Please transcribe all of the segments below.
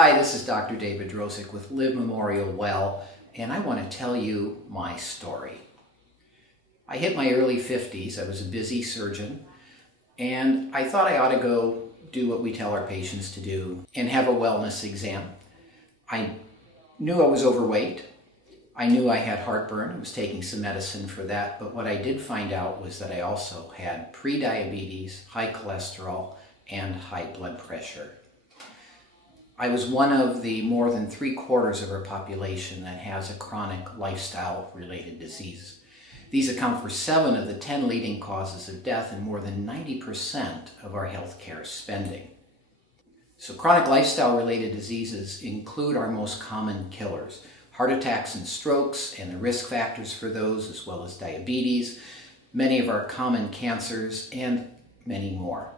Hi, this is Dr. David Drozek with Live Memorial Well, and I want to tell you my story. I hit my early 50s. I was a busy surgeon, and I thought I ought to go do what we tell our patients to do and have a wellness exam. I knew I was overweight. I knew I had heartburn. I was taking some medicine for that, but what I did find out was that I also had prediabetes, high cholesterol, and high blood pressure. I was one of the more than 3/4 of our population that has a chronic lifestyle-related disease. These account for 7 of the 10 leading causes of death and more than 90% of our healthcare spending. So chronic lifestyle-related diseases include our most common killers: heart attacks and strokes, and the risk factors for those, as well as diabetes, many of our common cancers, and many more.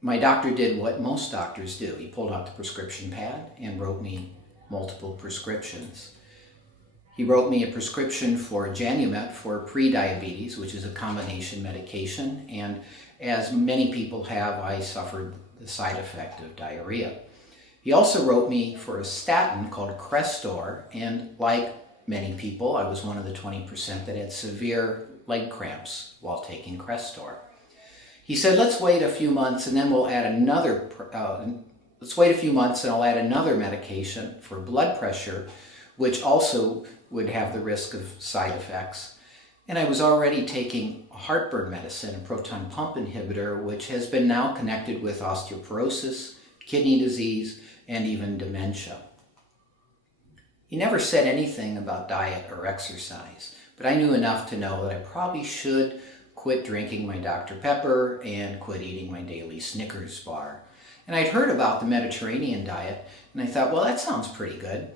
My doctor did what most doctors do. He pulled out the prescription pad and wrote me multiple prescriptions. He wrote me a prescription for Janumet for prediabetes, which is a combination medication, and as many people have, I suffered the side effect of diarrhea. He also wrote me for a statin called Crestor, and like many people, I was one of the 20% that had severe leg cramps while taking Crestor. He said, let's wait a few months and then we'll add another, I'll add another medication for blood pressure, which also would have the risk of side effects. And I was already taking a heartburn medicine, a proton pump inhibitor, which has been now connected with osteoporosis, kidney disease, and even dementia. He never said anything about diet or exercise, but I knew enough to know that I probably should quit drinking my Dr. Pepper and quit eating my daily Snickers bar. And I'd heard about the Mediterranean diet, and I thought, well, that sounds pretty good.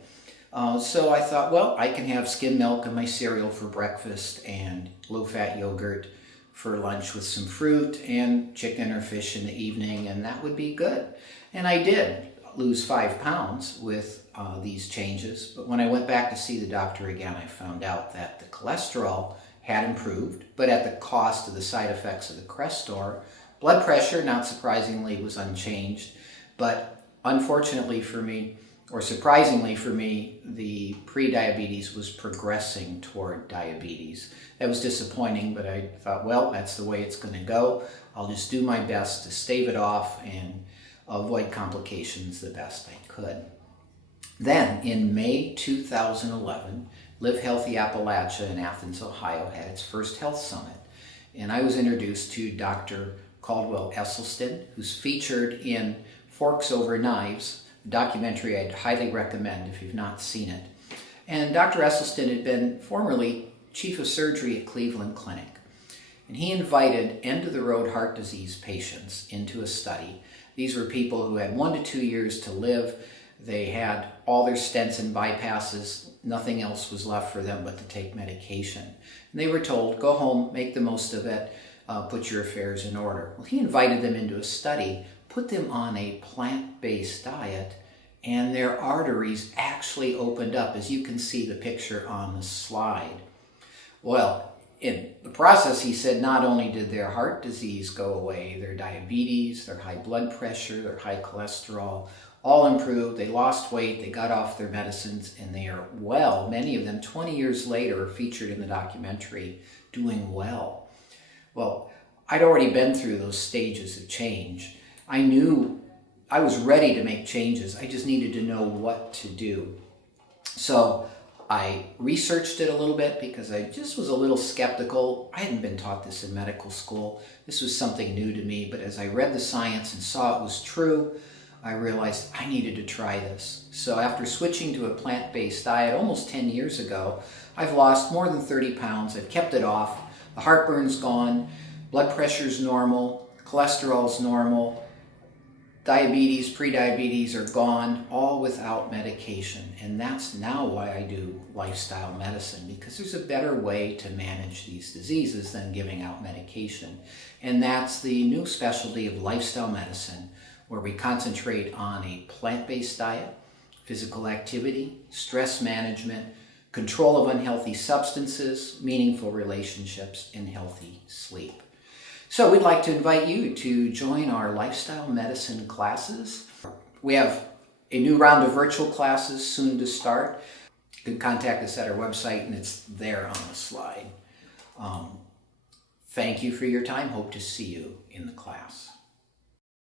So I thought, well, I can have skim milk in my cereal for breakfast and low-fat yogurt for lunch with some fruit and chicken or fish in the evening, and that would be good. And I did lose 5 pounds with these changes, but when I went back to see the doctor again, I found out that the cholesterol had improved, but at the cost of the side effects of the Crestor. Blood pressure, not surprisingly, was unchanged, but unfortunately for me, or surprisingly for me, the prediabetes was progressing toward diabetes. That was disappointing, but I thought, well, that's the way it's going to go. I'll just do my best to stave it off and avoid complications the best I could. Then, in May 2011, Live Healthy Appalachia in Athens, Ohio had its first health summit. And I was introduced to Dr. Caldwell Esselstyn, who's featured in Forks Over Knives, a documentary I'd highly recommend if you've not seen it. And Dr. Esselstyn had been formerly chief of surgery at Cleveland Clinic. And he invited end-of-the-road heart disease patients into a study. These were people who had 1 to 2 years to live. They had all their stents and bypasses. Nothing else was left for them but to take medication. And they were told, go home, make the most of it, put your affairs in order. Well, he invited them into a study, put them on a plant-based diet, and their arteries actually opened up, as you can see the picture on the slide. Well, in the process, he said not only did their heart disease go away, their diabetes, their high blood pressure, their high cholesterol, all improved. They lost weight, they got off their medicines, and they are well. Many of them, 20 years later, are featured in the documentary, doing well. Well, I'd already been through those stages of change. I knew I was ready to make changes. I just needed to know what to do. So I researched it a little bit because I just was a little skeptical. I hadn't been taught this in medical school. This was something new to me, but as I read the science and saw it was true, I realized I needed to try this. So after switching to a plant-based diet almost 10 years ago, I've lost more than 30 pounds. I've kept it off. The heartburn's gone. Blood pressure's normal. Cholesterol's normal. Diabetes, prediabetes are gone, all without medication. And that's now why I do lifestyle medicine, because there's a better way to manage these diseases than giving out medication. And that's the new specialty of lifestyle medicine, where we concentrate on a plant-based diet, physical activity, stress management, control of unhealthy substances, meaningful relationships, and healthy sleep. So we'd like to invite you to join our lifestyle medicine classes. We have a new round of virtual classes soon to start. You can contact us at our website, and it's there on the slide. Thank you for your time. Hope to see you in the class.